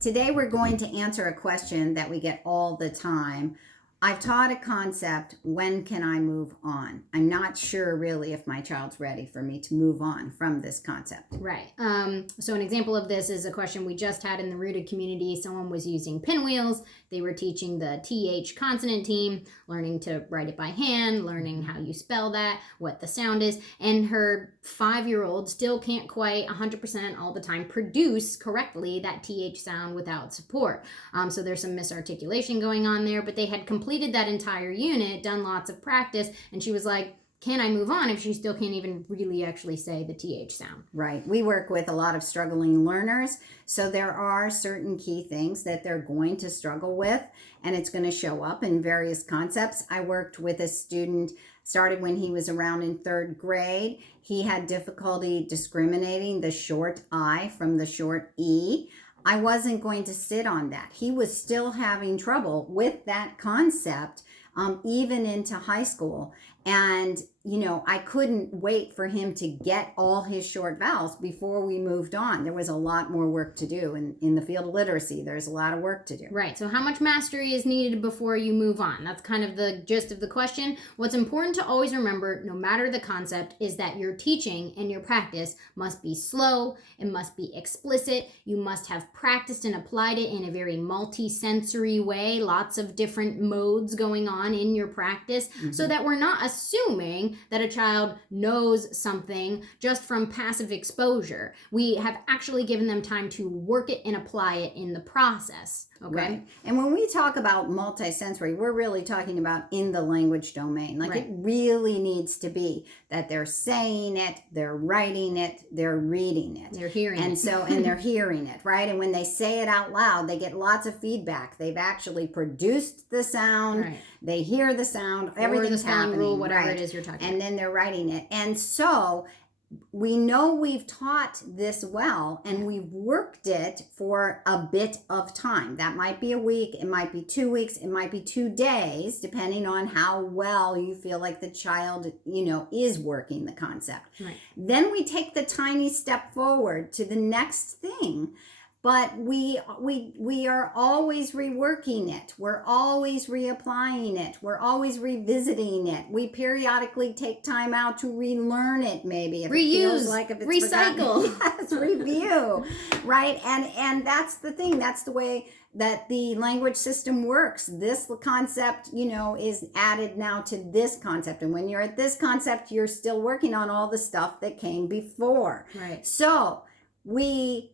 Today we're going to answer a question that we get all the time. I've taught a concept, when can I move on? I'm not sure really if my child's ready for me to move on from this concept. Right. So an example of this is a question we just had in the Rita community. Someone was using pinwheels. They were teaching the TH consonant team, learning to write it by hand, learning how you spell that, what the sound is. And her 5-year-old still can't quite 100% all the time produce correctly that TH sound without support. So there's some misarticulation going on there, but they had completed that entire unit, done lots of practice, and she was like, can I move on if she still can't even really actually say the TH sound? Right. We work with a lot of struggling learners, so there are certain key things that they're going to struggle with, and it's going to show up in various concepts. I worked with a student, started when he was around in 3rd grade. He had difficulty discriminating the short I from the short E. I wasn't going to sit on that. He was still having trouble with that concept, even into high school. And, I couldn't wait for him to get all his short vowels before we moved on. There was a lot more work to do in the field of literacy. There's a lot of work to do. Right. So how much mastery is needed before you move on? That's kind of the gist of the question. What's important to always remember, no matter the concept, is that your teaching and your practice must be slow. It must be explicit. You must have practiced and applied it in a very multisensory way. Lots of different modes going on in your practice, so that we're not assuming that a child knows something just from passive exposure. We have actually given them time to work it and apply it in the process. Okay. Right. And when we talk about multisensory, we're really talking about in the language domain. Like It really needs to be that they're saying it, they're writing it, they're reading it. They're hearing and it. And they're hearing it, right? And when they say it out loud, they get lots of feedback. They've actually produced the sound. Right. They hear the sound. Or Everything's the spelling happening. rule, whatever right. it is you're talking And about. then they're writing it. And so we know we've taught this well, and we've worked it for a bit of time. That might be a week, it might be 2 weeks, it might be 2 days, depending on how well you feel like the child, is working the concept. Right. Then we take the tiny step forward to the next thing. But we are always reworking it. We're always reapplying it. We're always revisiting it. We periodically take time out to relearn it, maybe. If Reuse, it feels like if it's recycle. Yes, review, right? And that's the thing. That's the way that the language system works. This concept, is added now to this concept. And when you're at this concept, you're still working on all the stuff that came before. Right. So we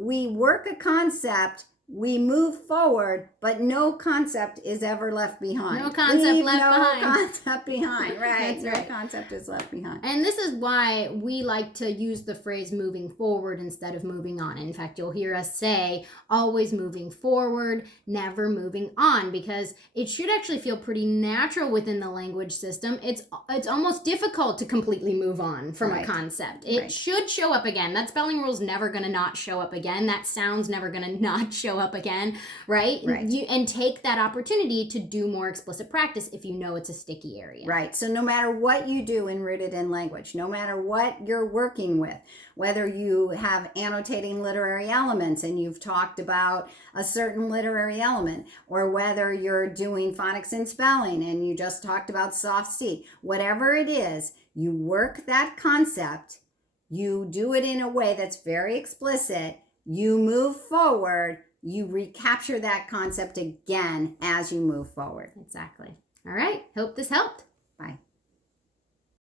work a concept, we move forward, but no concept is ever left behind. No concept left behind. No concept behind, right. That's no right. concept is left behind. And this is why we like to use the phrase moving forward instead of moving on. In fact, you'll hear us say always moving forward, never moving on, because it should actually feel pretty natural within the language system. It's almost difficult to completely move on from a concept. It should show up again. That spelling rule's never going to not show up again. That sound's never going to not show up again, right? And take that opportunity to do more explicit practice if you know it's a sticky area. Right. So no matter what you do in Rooted in Language, no matter what you're working with, whether you have annotating literary elements and you've talked about a certain literary element, or whether you're doing phonics and spelling and you just talked about soft C, whatever it is, you work that concept, you do it in a way that's very explicit, you move forward, you recapture that concept again as you move forward. Exactly. All right. Hope this helped.